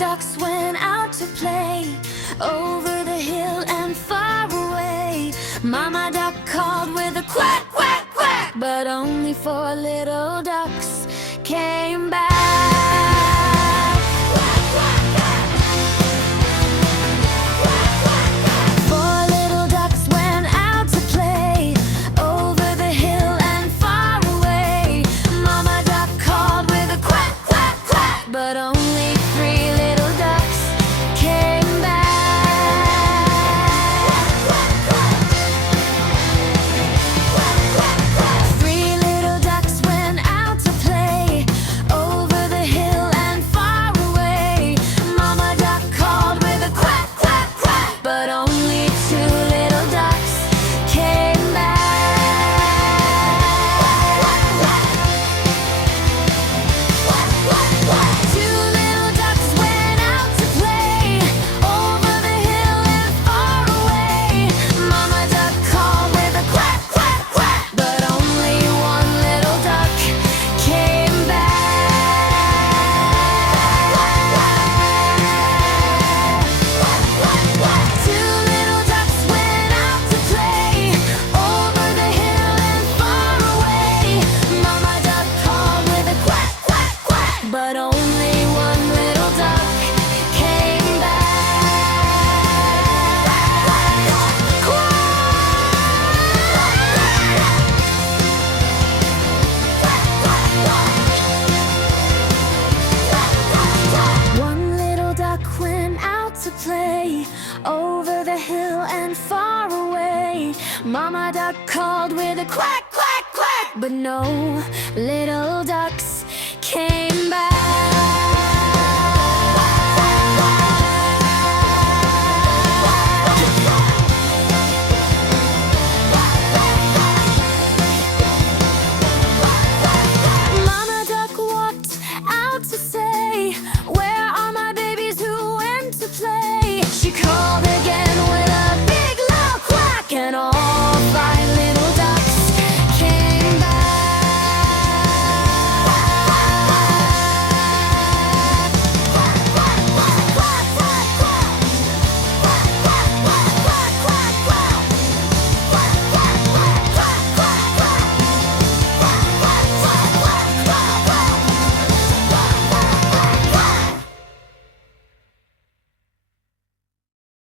ducks went out to play over the hill and far away. Mama duck called with a quack, quack, quack, but only 4 little ducks came back. Quack, quack, quack. Quack, quack, quack. 4 little ducks went out to play over the hill and far away. Mama duck called with a quack, quack, quack, but only 3 little ducks came back. Quack, quack, quack. Quack, quack, quack. 3 little ducks went out to play over the hill and far away. Mama duck called with a quack, quack, quack, but only 2 little ducks came back. Quack, quack, quack. 2 little ducks went out to play over the hill and far away. Mama duck called with a quack, quack, quack, but only 1 little duck came back. 2 little ducks went out to play over the hill and far away. Mama duck called with a quack, quack, quack, but only 1 little duck came back. 1 little duck went out to play over the hill and far away. Mama duck called with a quack, quack, quack, but no little ducks came back.